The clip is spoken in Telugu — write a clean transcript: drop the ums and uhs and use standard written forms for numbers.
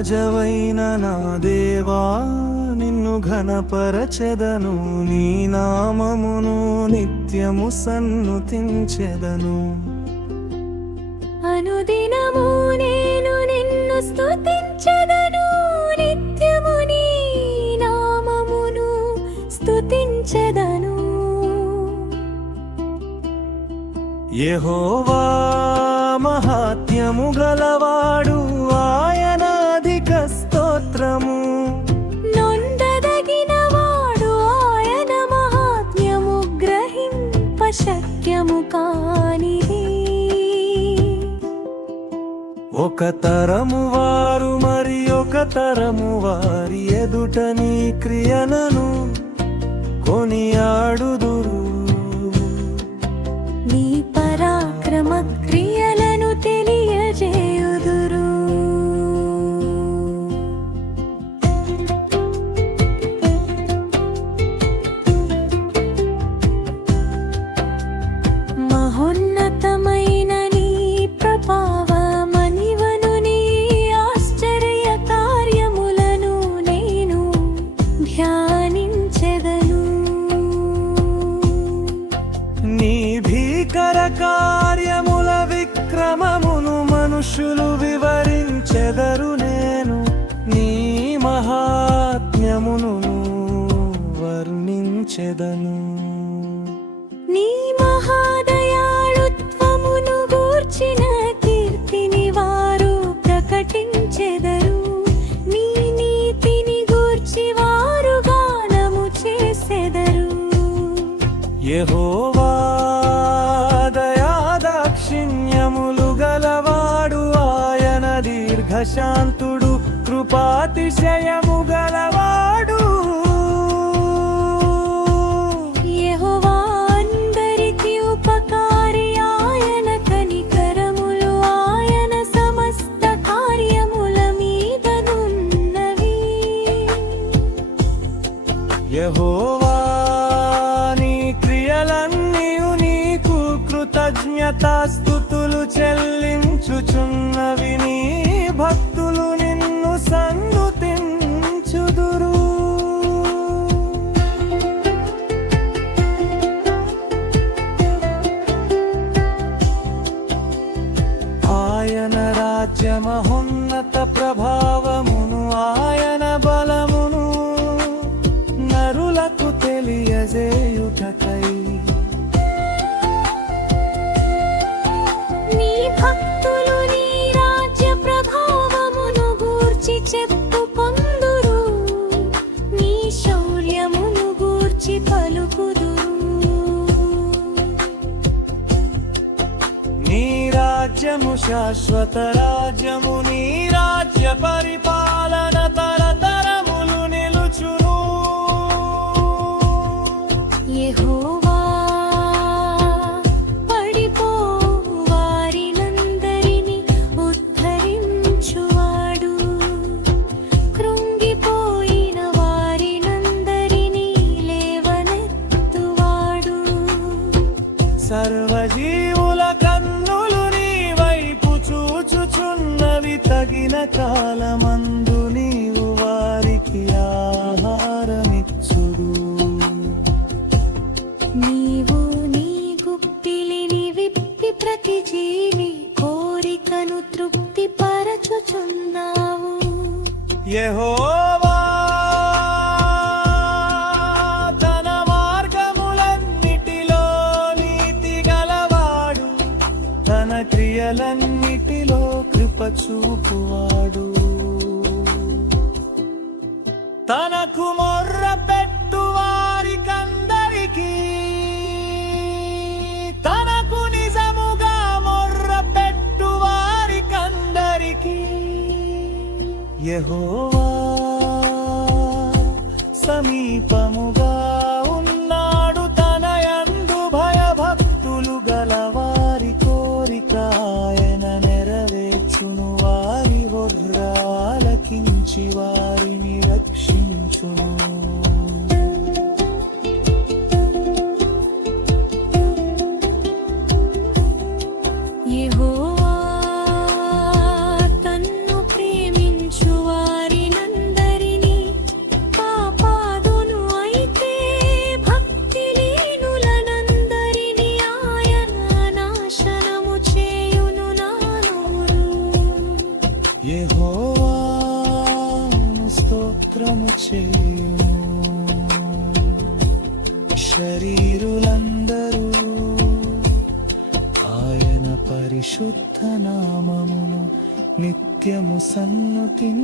రాజవైన నా దేవా నిన్ను ఘనపరచెదను, నీ నామమును నిత్యము సన్నుతించెదను. అనుదినము నేను నిన్ను స్తుతించెదను, నిత్యము నీ నామమును స్తుతించెదను. యెహోవా మహాత్మ్యము గలవాడు, ఆయన అధిక స్తోత్రము. నొందదగినవాడు, ఆయన మహాత్మ్యము గ్రహింప శక్యము కానిది. ఒక తరము వారు మరి ఒక తరము వారి ఎదుట నీ క్రియలను కొనియాడుదురు. నీ పరాక్రమ క్రియలను తెలియజేయుదురు. మహోన్నతమైన నీ ప్రభావమనివను, నీ ఆశ్చర్య కార్యములను నేను ధ్యానించెదను. నీ భీకర కార్యముల విక్రమమును మనుషులు వివరించెదరు. నేను నీ మహాత్మ్యమును వర్ణించెదను. నీ మహాదయాళుత్వమును గూర్చిన కీర్తిని వారు ప్రకటించెదరు. నీ నీతిని గూర్చి వారు గానము చేసెదరు. యెహోవా దయా దాక్షిణ్యములు గలవాడు, ఆయన దీర్ఘశాంతుడు, కృపాతిశయము గలవాడు. యెహోవా అందరికి ఉపకారి, ఆయన కనికరములు ఆయన సమస్త కార్యముల మీదనున్నవి. యెహోవా నీ క్రియలన్నీయు నీకు కృతజ్ఞతాస్తుతులు చెల్లించుచున్నవి. నీ భక్తులు నిన్ను సన్నుతించుదురు. ఆయన రాజ్య మహోన్నత ప్రభావమును, ఆయన బలమును నరులకు తెలియజేయుటకై నీ భక్తులు నీ రాజ్య ప్రభావమును గూర్చి చెప్పు పొందురు, నీ శౌర్యమును గూర్చి పలుకుదురు. నీ రాజ్యము శాశ్వత రాజ్యము, నీ రాజ్య పరిపాలన తరతరములు నిలుచును. యెహోవా పడిపోవు వారినందరినీ ఉద్ధరించువాడు, కృంగిపోయిన వారినందరినీ లేవనెత్తువాడు. సర్వజీవుల కన్నులు నీ వైపు చూచుచున్నవి, తగిన కాలమందు నీవు వారికి ఆహారమిచ్చుడు. నీవు నీ గుప్పిలిని విప్పి ప్రతి జీవి కోరికను తృప్తి పరచుచున్నావు. యెహోవా తన మార్గములన్నిటిలో నీతి గలవాడు, తన క్రియలన్నిటిలో కృప చూపువాడు. తనకు మొర్ర పెట్టు వారికందరికీ, తనకు నిజముగా మొర్ర పెట్టు వారికందరికీ యెహోవా సమీపముగా ఉన్నాడు. తన యందు భయభక్తులు గలవారి కోరిక ఆయన నెరవేర్చును. వారి హొర్ర ఆలకించి వారిని రక్షించును. యెహోవా తన్ను ప్రేమించువారి చేయును శరీరులందరూ ఆయన పరిశుద్ధ నామమును నిత్యము సన్నుతించుదురుగాక.